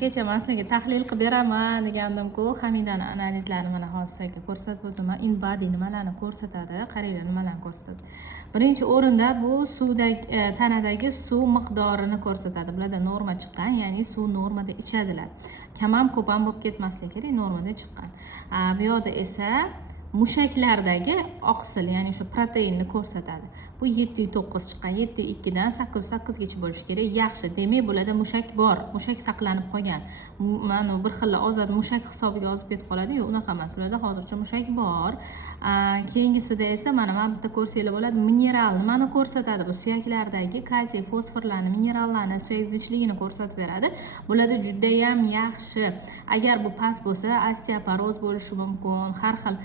kecha men sizga tahlil qilib beraman degandim-ku, Hamidani analizlarini mana hozir sizga ko'rsatib o'taman. InBody nimalarni ko'rsatadi, qaranglar nimalarni ko'rsatadi. Birinchi o'rinda bu suvdagi tanadagi suv miqdorini ko'rsatadi. Bularda norma chiqqan, ya'ni suv normada ichadilar. Kam ham ko'p ham bo'lib ketmasligi kerak, normada chiqqan. Bu yoqda esa mushaklardagi oqsil, ya'ni o'sha proteinni ko'rsatadi. Bu 7.9 chiqqan, 7.2 dan 8.8 gacha bo'lishi kerak. Yaxshi, demak bularda mushak bor, mushak saqlanib qolgan. Mana bir xil ozod mushak hisobiga yozib ketib qoladi-yu, unaqa emas. Bularda hozircha mushak bor. Keyingisida esa mana bitta ko'rsanglar bo'ladi, mineral nimani ko'rsatadi? Bu suyaklardagi kalsiy, fosforlarni, minerallarni, suyak zichligini ko'rsatib beradi. Bularda juda ham yaxshi. Agar bu past bo'lsa, osteoporoz bo'lishi mumkin, har xil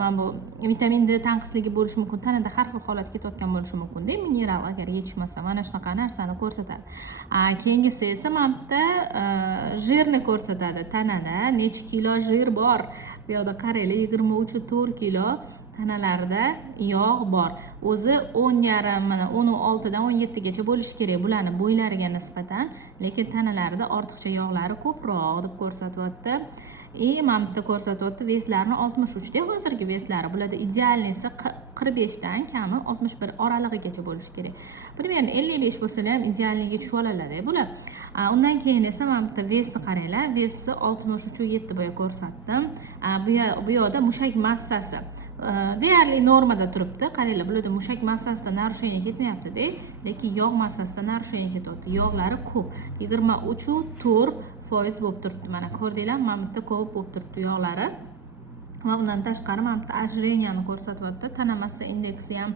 mana bu vitamin D tanqisligi bo'lishi mumkin, tanada har xil holat ketayotgan bo'lishi mumkin-da, mineral agar yetishmasa, mana shunaqa narsani ko'rsatadi. Keyingisi esa mana bitta jirni ko'rsatadi. Tanada necha kilo jir bor? Bu yoqda qaranglar, 23.4 kilo tanalarda yog' bor. O'zi 10,5 mana 16 dan 17 gacha bo'lishi kerak bularning bo'ylariga nisbatan, lekin tanalarida ortiqcha yog'lari ko'proq deb ko'rsatyapti. Mana bitta ko'rsatyapti, veslarni 63 da hozirgi veslari. Bularda idealnisi 45 dan kami 61 oralig'igacha bo'lishi kerak. Primерно 55 bo'lsa ham idealniga tushib oladi bular. Undan keyin esa mana bitta vesni qaranglar. Vesni 63.7 boya ko'rsatdim. Bu yoqda mushak massasi deyarli normada turibdi. Qaranglar, bularda mushak massasida narushение ketmayapti-da, lekin yog' massasida narushение ketyapti. Yog'lari ko'p. 23.4% bo'lib turibdi. Mana ko'rdinglar, mana bitta ko'p bo'lib turibdi yog'lari. Va undan tashqari mana bitta ojreniyani ko'rsatyapti. Tana massa indeksi ham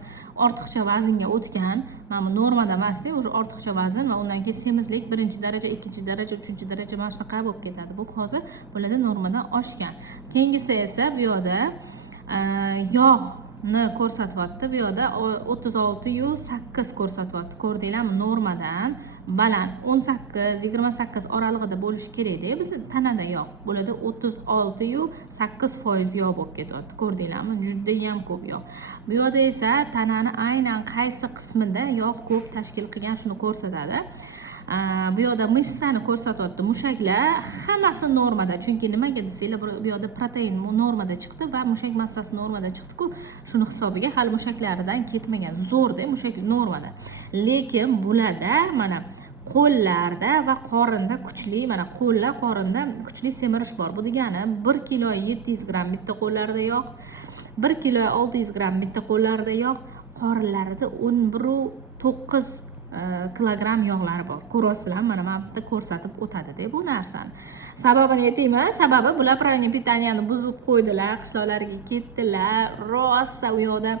ortiqcha vaznga o'tgan. Mana normada emas-da, o'sha ortiqcha vazn va undan keyin semizlik 1-daraja, 2-daraja, 3-daraja mana shunaqa bo'lib ketadi. Bu hozir bularda normadan oshgan. Keyingisi esa bu yoqda yog'ni ko'rsatyapti. Bu yoqda 36.8 ko'rsatyapti. Ko'rdinglarmi? Normadan baland 18-28 oralig'ida bo'lishi kerak-da. Biz tanada yog' bo'ladi 36.8% yog' bo'lib ketyapti. Ko'rdinglarmi? Juda ham ko'p yog'. Bu yoqda esa tanani aynan qaysi qismida yog' ko'p tashkil qilgan shuni ko'rsatadi. Bu yoqda mishsani ko'rsatyapti. Mushaklar hammasi normada. Chunki nimaga desanglar, bu yoqda protein normada chiqdi va mushak massasi normada chiqdi-ku, shuni hisobiga hali mushaklaridan ketmagan. Zo'rda mushak normada. Lekin bularda mana qo'llarda va qorinda kuchli, mana qo'llar, qorinda kuchli semirish bor. Bu degani 1 kilo 700 gram bitta qo'llarida yog', 1 kilo 600 gram bitta qo'llarida yog', qorinlarida 11.9 kilogram yog'lari bor. Ko'rasizlar, mana bitta ko'rsatib o'tadi-da bu narsani. Sababini aytaymi? Sababi bular правильное питаниeni buzib qo'ydilar, qishloqlarga ketdilar. Rosa u yoqda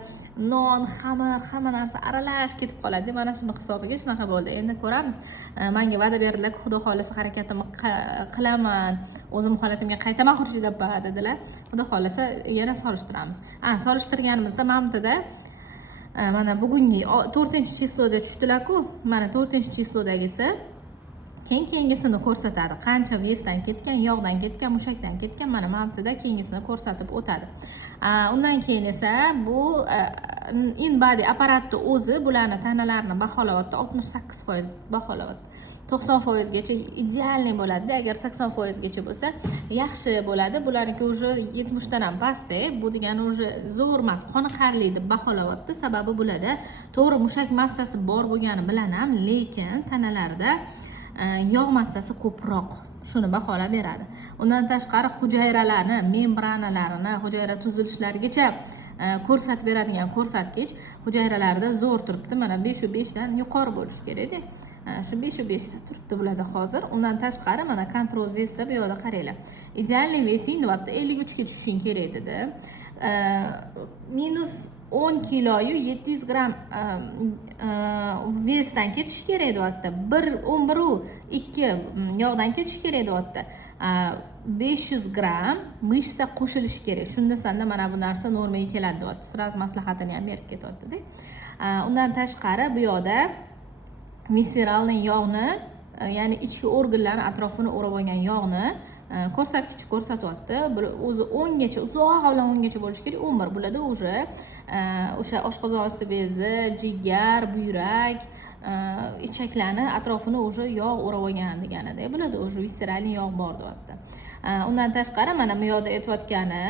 non, xamir, hamma narsa aralash ketib qoladi. Mana shuni hisobiga shunaqa bo'ldi. Endi ko'ramiz. Menga va'da berdilar, xudo xolisa harakatimni qilaman, o'zim holatimga qaytaman Xurshid oppa dedilar. Xudo xolisa yana solishtiramiz. Solishtirganimizda mamtada mana bugungi 4-chisloda tushdilar-ku. Mana 4-chislodagisi keyingisini ko'rsatadi. Qancha vesdan ketgan, yog'dan ketgan, mushakdan ketgan, mana mamtada keyingisini ko'rsatib o'tadi. Undan keyin esa bu InBody apparatni o'zi bularni tanalarini baholayapti, 68% baholayapti. 90% gacha idealniy bo'ladi. Agar 80% gacha bo'lsa, yaxshi bo'ladi. Bularniki уже 70 dan ham past-da. Bu degani уже zo'r emas, qoniqarli deb baholayapti. Sababi bularda to'g'ri mushak massasi bor bo'lgani bilan ham, lekin tanalarda yog' massasi ko'proq. Shuni baholab beradi. Undan tashqari hujayralarni, membranalarini, hujayra tuzilishlarigacha ko'rsatib beradigan ko'rsatkich hujayralarida zo'r turibdi. Mana 5.5 dan yuqori bo'lishi kerak-da. Shu 5.5 da turibdi bularda hozir. Undan tashqari mana kontrol vesda bu yoqda qaranglar. Idealniy vesing deyapti, 53 ga tushishing kerak dedi. Minus 10 kiloyu 700 gram vesdan ketish kerak deyapti. 11.2 yog'dan ketish kerak deyapti. 500 gram mishsa qo'shilishi kerak. Shunda sanda mana bu narsa normaga keladi deyapti. Sraz maslahatini ham berib ketyapti-da. Undan tashqari bu yoqda visceralniy yog'ni, ya'ni ichki organlarning atrofini o'rab olgan yog'ni ko'rsatkichi ko'rsatyapti. O'zi 10 gacha, uzoq bilan 10 gacha bo'lishi kerak. 11 bo'ladi o'sha oshqozon osti bezi, jigar, buyrak, ichaklarni atrofini уже yog' o'rab olgan deganida bo'ladi, уже visceralniy yog' bor deyapti. Undan tashqari mana bu yoqda aytayotgani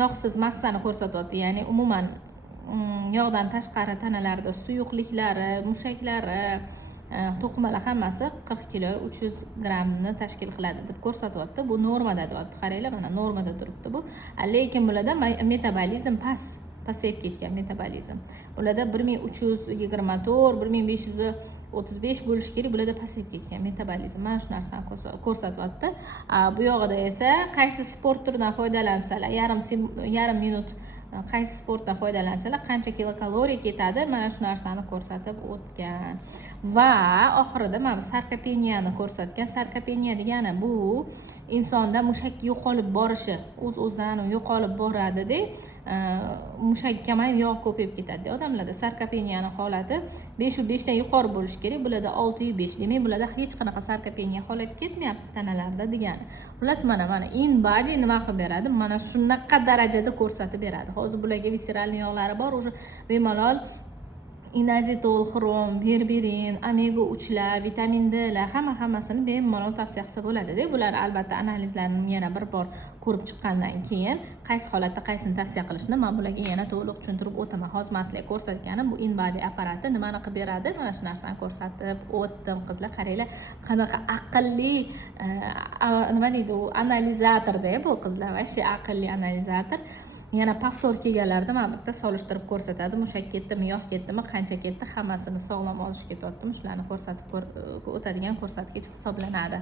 yog'siz massani ko'rsatyapti, ya'ni umuman yog'dan tashqari tanalarda suyuqliklari, mushaklari, to'qimalar hammasi 40 kilo 300 grammni tashkil qiladi deb ko'rsatyapti. Bu normada deyapti. Qaranglar, mana normada turibdi bu. Lekin bularda metabolizm pasayib ketgan metabolizm. Bularda 1324, 1535 bo'lish kerak, bularda pasayib ketgan metabolizm. Mana shu narsani ko'rsatyapti. Bu yog'ida esa qaysi sport turidan foydalansalar, yarim minut qaysi sportdan foydalansalar qancha kilokaloriya ketadi, mana shu narsani ko'rsatib o'tgan. Va oxirida mana sarkopeniyani ko'rsatgan. Sarkopeniya degani bu insonda mushak yo'qolib borishi, o'z-o'zidan yo'qolib boradi-da, mushak kamayib yog' ko'payib ketadi. Odamlarda sarkopeniyani holati 505 dan yuqori bo'lishi kerak, bularda 605. Demak, bularda hech qanaqa sarkopeniya holati ketmayapti tanalarda degani. Xullas, mana in body nima qilib beradi? Mana shunaqa darajada ko'rsatib beradi. Hozir bularga visceralniy yog'lari bor, o'sha bemalol inazitol, xrom, berberin, omega 3lar, vitamin D lar hammasini bemalol tavsiya qilsa bo'ladi-da. Bular albatta analizlarni yana bir bor ko'rib chiqqandan keyin qaysi holatda qaysini tavsiya qilishni men bularga yana to'liq tushuntirib o'taman. Hozir men sizlarga ko'rsatganim bu InBody apparati nimani qilib beradi, mana shu narsani ko'rsatib o'tdim. Qizlar, qaranglar, qanaqa aqlli nima deydi, u analizatorda bu qizlar, vashi aqlli analizator. Yana paftor kelganlarda men bitta solishtirib ko'rsatadi. Mushak ketdimi, yog' ketdimi, qancha ketdi, hammasini sog'lom olishga tortdim. Shularni ko'rsatib o'tadigan ko'rsatkich hisoblanadi.